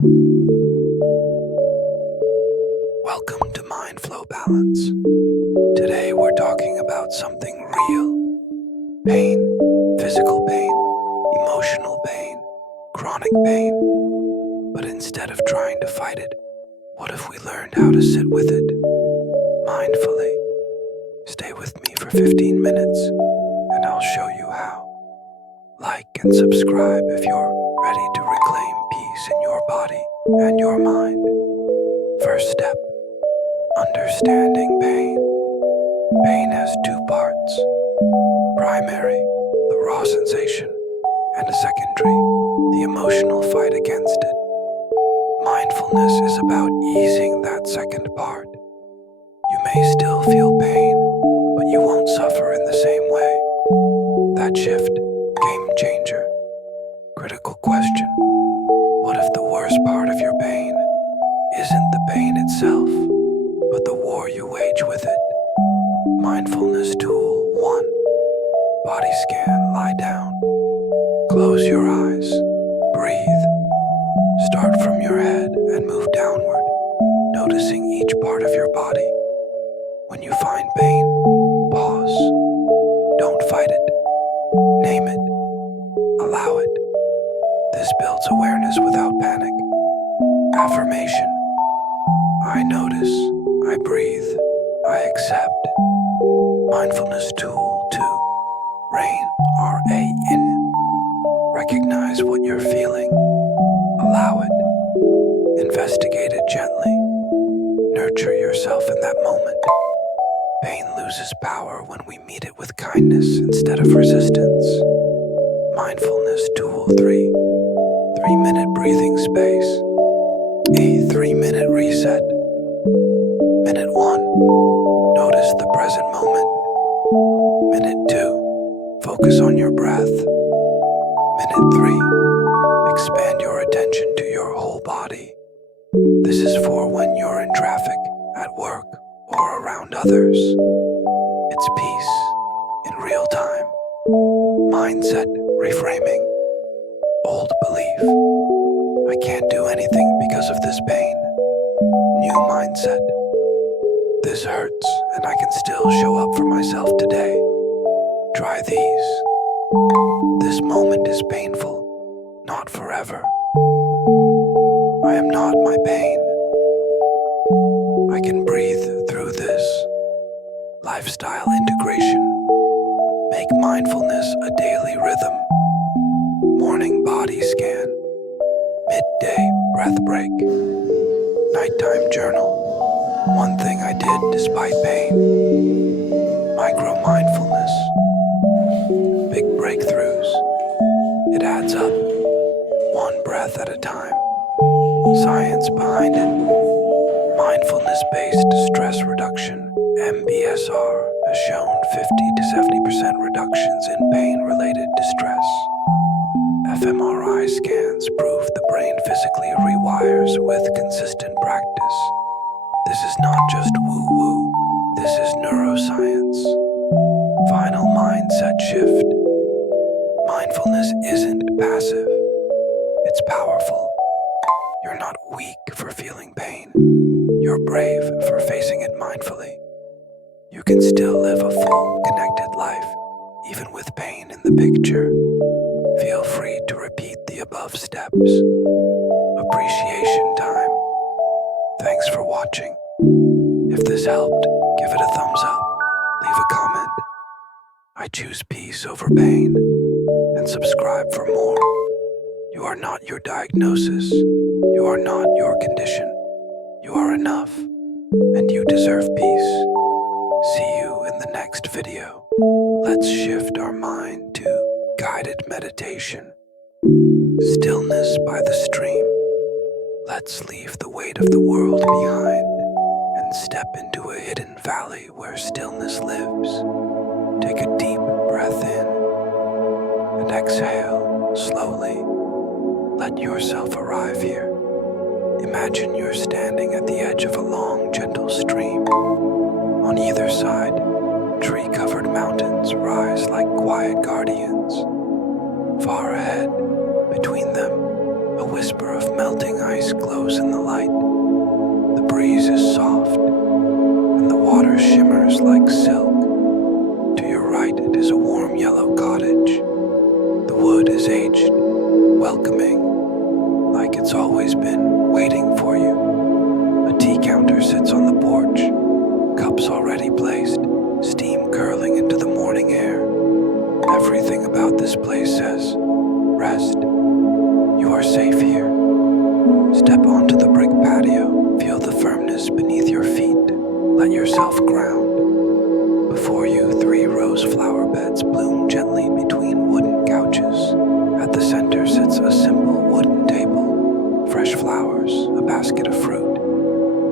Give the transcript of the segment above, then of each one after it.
Welcome to Mind Flow Balance. Today we're talking about something real. Pain, physical pain, emotional pain, chronic pain. But instead of trying to fight it, what if we learned how to sit with it mindfully? Stay with me for 15 minutes and I'll show you how. Like and subscribe if you're ready to reclaim peace in your body and your mind. First step, understanding pain. Pain has two parts. Primary, the raw sensation, and a secondary, the emotional fight against it. Mindfulness is about easing that second part. You may still feel pain, but you won't suffer in the same way. That shift, game changer. Critical question. What if the worst part of your pain isn't the pain itself, but the war you wage with it? Mindfulness tool 1. Body scan, lie down. Close your eyes. Breathe. Start from your head and move downward, noticing each part of your body. When you find pain, pause. Don't fight it. Name it. Allow it. This builds awareness without panic. Affirmation. I notice. I breathe. I accept. Mindfulness tool 2. RAIN, R-A-N. Recognize what you're feeling. Allow it. Investigate it gently. Nurture yourself in that moment. Pain loses power when we meet it with kindness instead of resistance. Mindfulness tool 3. 3-minute breathing space. A 3-minute reset. Minute 1. Notice the present moment. Minute 2. Focus on your breath. Minute 3. Expand your attention to your whole body. This is for when you're in traffic, at work, or around others. It's peace in real time. Mindset reframing. Old belief. I can't do anything because of this pain. New mindset. This hurts and I can still show up for myself today. Try these. This moment is painful, not forever. I am not my pain. I can breathe through this. Lifestyle integration. Make mindfulness a daily rhythm. Morning body scan. Midday breath break. Nighttime journal. One thing I did despite pain. Micro mindfulness. Big breakthroughs. It adds up. One breath at a time. Science behind it. Mindfulness-based stress reduction, MBSR, has shown 50 to 70% reductions in pain-related distress. fMRI scans prove the brain physically rewires with consistent practice. This is not just woo-woo, this is neuroscience. Final mindset shift. Mindfulness isn't passive, it's powerful. You're not weak for feeling pain. You're brave for facing it mindfully. You can still live a full, connected life, even with pain in the picture. Feel free to repeat the above steps. Appreciation time. Thanks for watching. If this helped, give it a thumbs up, leave a comment. I choose peace over pain, and subscribe for more. You are not your diagnosis. You are not your condition. You are enough, and you deserve peace. See you in the next video. Let's shift our mind to guided meditation. Stillness by the stream. Let's leave the weight of the world behind and step into a hidden valley where stillness lives. Take a deep breath in and exhale slowly. Let yourself arrive here. Imagine you're standing at the edge of a long, gentle stream. On either side, tree-covered mountains rise like quiet guardians. Far ahead, between them, a whisper of melting ice glows in the light. The breeze is soft, and the water shimmers like silk. To your right, it is a warm yellow cottage. The wood is aged, welcoming, like it's always been waiting for you. A tea counter sits on the porch, cups already placed, steam curling into the morning air. Everything about this place says, rest. You are safe here. Step onto the brick patio, feel the firmness beneath your feet. Let yourself ground. Before you, 3 rose flower beds bloom gently between wooden couches. At the center sits a simple wooden table, fresh flowers, a basket of fruit,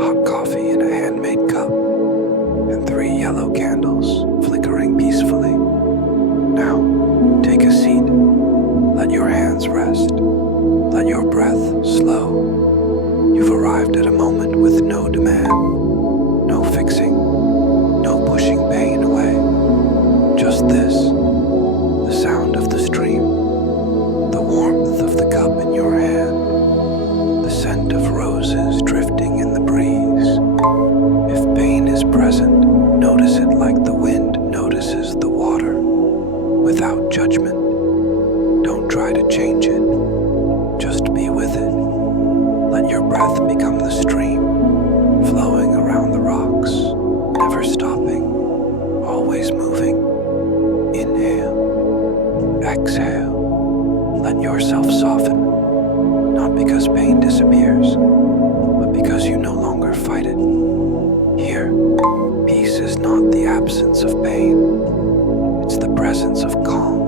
hot coffee in a handmade cup, and 3 yellow candles flickering peacefully. Now, take a seat. Let your hands rest. Let your breath slow. You've arrived at a moment with no demand, no fixing, no pushing pain away. Just this, the sound of the stream, the warmth of the cup in your hand, the scent of roses drifting in the breeze. If pain is present, notice it like the wind notices the water, without judgment. Don't try to change it, just be with it. Let your breath become the stream, flowing around the rocks, never stopping, always moving. Inhale, exhale. Let yourself soften, not because pain disappears, but because you no longer fight it. Here, peace is not the absence of pain, it's the presence of calm.